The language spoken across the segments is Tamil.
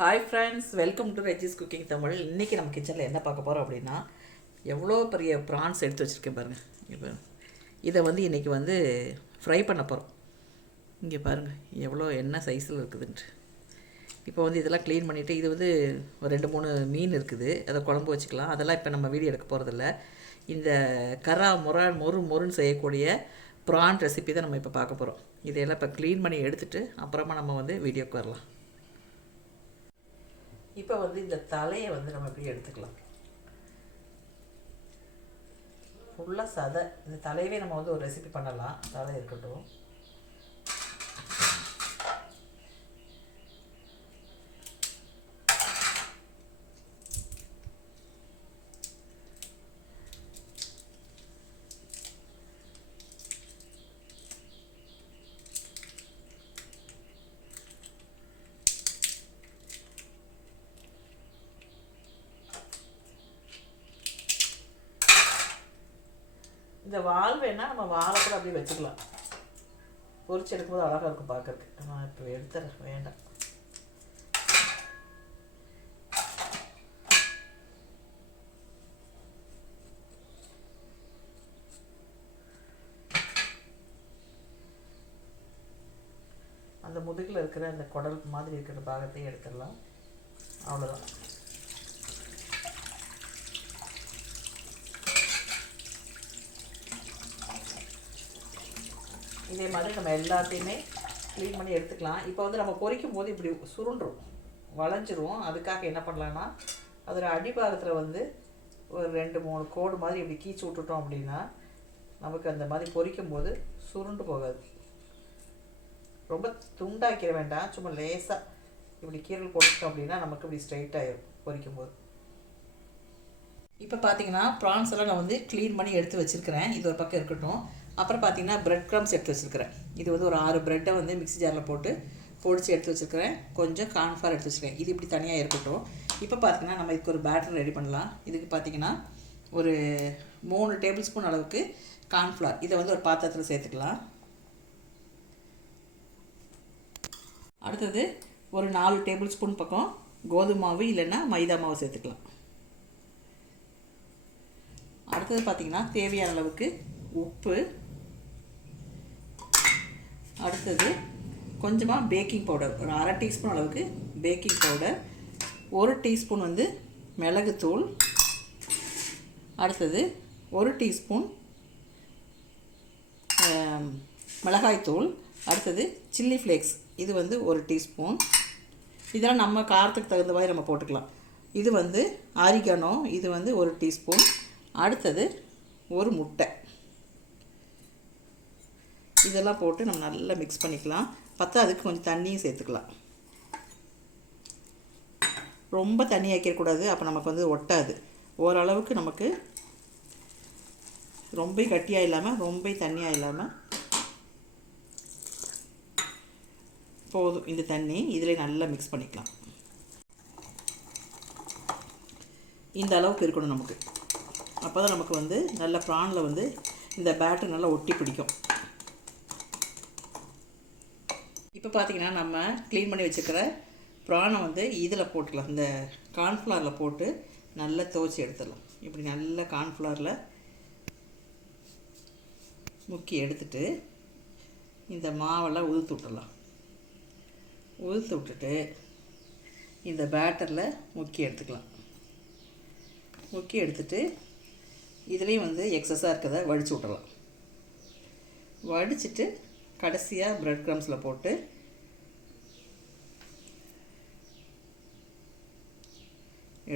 Hi friends welcome to Regis cooking Tamil இன்றைக்கி நம்ம கிச்சனில் என்ன பார்க்க போகிறோம் அப்படின்னா எவ்வளோ பெரிய ப்ரான்ஸ் எடுத்து வச்சுருக்கேன் பாருங்கள் இப்போ இதை வந்து இன்றைக்கி வந்து ஃப்ரை பண்ண போகிறோம் இங்கே பாருங்கள் எவ்வளோ என்ன சைஸில் இருக்குதுன்ட்டு. இப்போ வந்து இதெல்லாம் க்ளீன் பண்ணிவிட்டு இது வந்து ஒரு ரெண்டு மூணு மீன் இருக்குது. அதை குழம்பு வச்சுக்கலாம். அதெல்லாம் இப்போ நம்ம வீடியோ எடுக்க போகிறதில்ல இந்த கரா முரா மொறு மொறுன்னு செய்யக்கூடிய ப்ரான் ரெசிபி தான் நம்ம இப்போ பார்க்க போகிறோம் இதையெல்லாம் இப்போ க்ளீன் பண்ணி எடுத்துகிட்டு அப்புறமா நம்ம வந்து வீடியோக்கு வரலாம். இப்போ வந்து இந்த தலையை வந்து நம்ம இப்படி எடுத்துக்கலாம். ஃபுல்லாக சதை. இந்த தலையவே நம்ம வந்து ஒரு ரெசிபி பண்ணலாம். தலை இருக்கட்டும். இந்த வால் வேணால் நம்ம வாழை கூட அப்படியே வச்சுக்கலாம். பொறிச்சு எடுக்கும்போது அழகாக இருக்கும் பார்க்கறதுக்கு நான் இப்போ எடுத்துறேன் வேண்டாம். அந்த முதுகில் இருக்கிற அந்த குடல் மாதிரி இருக்கிற பாகத்தையும் எடுத்துடலாம். அவ்வளோதான் இதே மாதிரி நம்ம எல்லாத்தையுமே க்ளீன் பண்ணி எடுத்துக்கலாம். இப்போ வந்து நம்ம பொரிக்கும் போது இப்படி சுருண்டுரும் வளைஞ்சிரும். அதுக்காக என்ன பண்ணலான்னா அதோட அடிபாகத்தில் வந்து ஒரு ரெண்டு மூணு கோடு மாதிரி இப்படி கீச்சு விட்டுட்டோம் அப்படின்னா நமக்கு அந்த மாதிரி பொரிக்கும் போது சுருண்டு போகாது. ரொம்ப துண்டாக்கிற வேண்டாம். சும்மா லேசாக இப்படி கீரல் போட்டுட்டோம் அப்படின்னா நமக்கு இப்படி ஸ்ட்ரைட் பொறிக்கும் பொரிக்கும் போது. இப்போ பார்த்தீங்கன்னா ப்ரான்ஸ் எல்லாம் நான் வந்து க்ளீன் பண்ணி எடுத்து வச்சுருக்கிறேன். இது ஒரு பக்கம் இருக்கட்டும். அப்புறம் பார்த்தீங்கன்னா பிரெட் க்ரம்ஸ் எடுத்து வச்சுருக்கிறேன். இது வந்து ஒரு ஆறு ப்ரெட்டை வந்து மிக்ஸி ஜாரில் போட்டு பொடிச்சு எடுத்து வச்சுருக்கிறேன். கொஞ்சம் கான்ஃபார் எடுத்து வச்சுருக்கேன். இது இப்படி தனியாக இருக்கட்டும். இப்போ பார்த்தீங்கன்னா நம்ம இதுக்கு ஒரு பேட்டர் ரெடி பண்ணலாம். இதுக்கு பார்த்தீங்கன்னா ஒரு மூணு டேபிள் ஸ்பூன் அளவுக்கு கார்ன்ஃப்ளவர் இதை வந்து ஒரு பாத்திரத்தில் சேர்த்துக்கலாம். அடுத்தது ஒரு நாலு டேபிள் ஸ்பூன் பக்கம் கோதுமை மாவு இல்லைன்னா மைதா மாவு சேர்த்துக்கலாம். அடுத்தது பார்த்திங்கன்னா தேவையான அளவுக்கு உப்பு அடுத்தது கொஞ்சமாக பேக்கிங் பவுடர் ஒரு அரை டீஸ்பூன் அளவுக்கு பேக்கிங் பவுடர் ஒரு டீஸ்பூன் வந்து மிளகுத்தூள். அடுத்தது ஒரு டீஸ்பூன் மிளகாய்த்தூள். அடுத்தது சில்லி ஃப்ளேக்ஸ் இது வந்து ஒரு டீஸ்பூன் இதெல்லாம் நம்ம காரத்துக்கு தகுந்த மாதிரி நம்ம போட்டுக்கலாம். இது வந்து ஆரிகனோ இது வந்து ஒரு டீஸ்பூன் அடுத்தது ஒரு முட்டை. இதெல்லாம் போட்டு நம்ம நல்லா மிக்ஸ் பண்ணிக்கலாம். பார்த்தா அதுக்கு கொஞ்சம் தண்ணியும் சேர்த்துக்கலாம். ரொம்ப தண்ணி ஆக்கிடக்கூடாது. அப்போ நமக்கு வந்து ஒட்டாது. ஓரளவுக்கு நமக்கு ரொம்ப கட்டியாக இல்லாமல் ரொம்ப தண்ணியாக இல்லாமல் போதும் இந்த தண்ணி. இதில் நல்லா மிக்ஸ் பண்ணிக்கலாம். இந்த அளவுக்கு இருக்கணும் நமக்கு. அப்போ தான் நமக்கு வந்து நல்ல ப்ரானில் வந்து இந்த பேட்டர் நல்லா ஒட்டி பிடிக்கும். இப்போ பார்த்தீங்கன்னா நம்ம க்ளீன் பண்ணி வச்சுக்கிற ப்ரானை வந்து இதில் போட்டுக்கலாம். இந்த கார்ன்ஃப்ளவரில் போட்டு நல்லா துவச்சி எடுத்துடலாம். இப்படி நல்லா கார்ன்ஃப்ளவரில் முக்கி எடுத்துட்டு இந்த மாவெல்லாம் உதுத்து விட்டுடலாம். உதுத்து விட்டுட்டு இந்த பேட்டரில் முக்கி எடுத்துக்கலாம். முக்கி எடுத்துட்டு இதுலேயும் வந்து எக்ஸஸாக இருக்கிறத வடித்து விட்டுடலாம். வடிச்சிட்டு கடைசியாக ப்ரெட் க்ரம்ஸில் போட்டு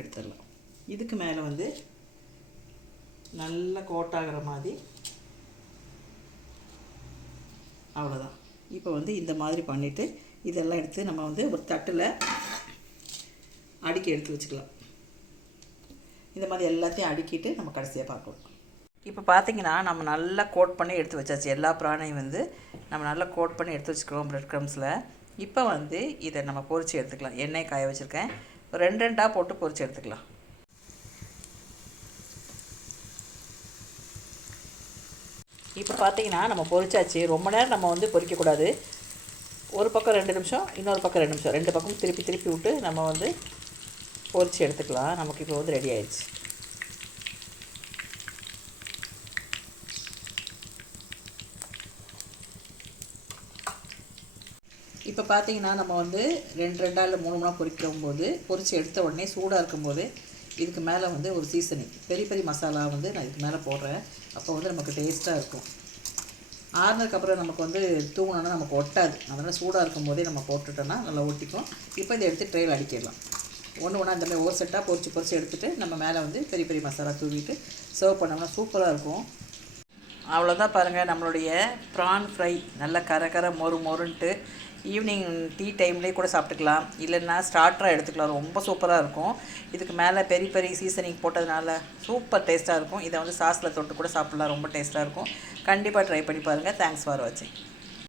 எடுத்துடலாம். இதுக்கு மேலே வந்து நல்லா கோட்டாகிற மாதிரி. அவ்வளோதான் இப்போ வந்து இந்த மாதிரி பண்ணிவிட்டு இதெல்லாம் எடுத்து நம்ம வந்து ஒரு தட்டில் அடுக்கி எடுத்து வச்சுக்கலாம். இந்த மாதிரி எல்லாத்தையும் அடுக்கிட்டு நம்ம கடைசியாக பார்க்கலாம். இப்போ பார்த்தீங்கன்னா நம்ம நல்லா கோட் பண்ணி எடுத்து வச்சாச்சு. எல்லா பிராணையும் வந்து நம்ம நல்லா கோட் பண்ணி எடுத்து வச்சுக்கிறோம் ப்ரெட் க்ரம்ஸில் இப்போ வந்து இதை நம்ம பொரித்து எடுத்துக்கலாம். எண்ணெய் காய வச்சுருக்கேன். ரெண்டு ரெண்டாக போட்டு பொரித்து எடுத்துக்கலாம். இப்போ பார்த்தீங்கன்னா நம்ம பொறிச்சாச்சு. ரொம்ப நேரம் நம்ம வந்து பொறிக்கக்கூடாது. ஒரு பக்கம் ரெண்டு நிமிஷம் இன்னொரு பக்கம் ரெண்டு நிமிஷம். ரெண்டு பக்கம் திருப்பி திருப்பி விட்டு நம்ம வந்து பொறிச்சு எடுத்துக்கலாம். நமக்கு இப்போ வந்து ரெடி ஆயிடுச்சு. இப்போ பார்த்தீங்கன்னா நம்ம வந்து ரெண்டு ரெண்டாக இல்லை மூணு மூணாக பொறிக்கும் போது பொறிச்சு எடுத்த உடனே சூடாக இருக்கும்போது இதுக்கு மேலே வந்து ஒரு சீசனிங் பெரிய பெரிய மசாலா வந்து நான் இதுக்கு மேலே போடுறேன். அப்போ வந்து நமக்கு டேஸ்ட்டாக இருக்கும். ஆறுனதுக்கப்புறம் நமக்கு வந்து தூங்கினோன்னா நமக்கு ஒட்டாது. அதனால் சூடாக இருக்கும்போதே நம்ம போட்டுட்டோன்னா நல்லா ஒட்டிக்கும். இப்போ இதை எடுத்து ட்ரெயில் அடிக்கிடலாம். ஒன்று ஒன்றா இந்த மாதிரி ஒரு செட்டாக பொறிச்சு பொறிச்சு எடுத்துகிட்டு நம்ம மேலே வந்து பெரிய பெரிய மசாலா தூவிட்டு சர்வ் பண்ணோம்னா சூப்பராக இருக்கும். அவ்வளோதான் பாருங்கள் நம்மளுடைய ப்ரான் ஃப்ரை நல்லா கர கர மொறு மொறுன்ட்டு ஈவினிங் டீ டைம்லேயே கூட சாப்பிட்டுக்கலாம். இல்லைன்னா ஸ்டார்டராக எடுத்துக்கலாம். ரொம்ப சூப்பராக இருக்கும். இதுக்கு மேலே பெரிய பெரிய சீசனிங் போட்டதுனால சூப்பர் டேஸ்ட்டாக இருக்கும். இதை வந்து சாஸில் தொட்டு கூட சாப்பிட்லாம். ரொம்ப டேஸ்ட்டாக இருக்கும். கண்டிப்பாக ட்ரை பண்ணி பாருங்கள் தேங்க்ஸ் ஃபார் வாட்சிங்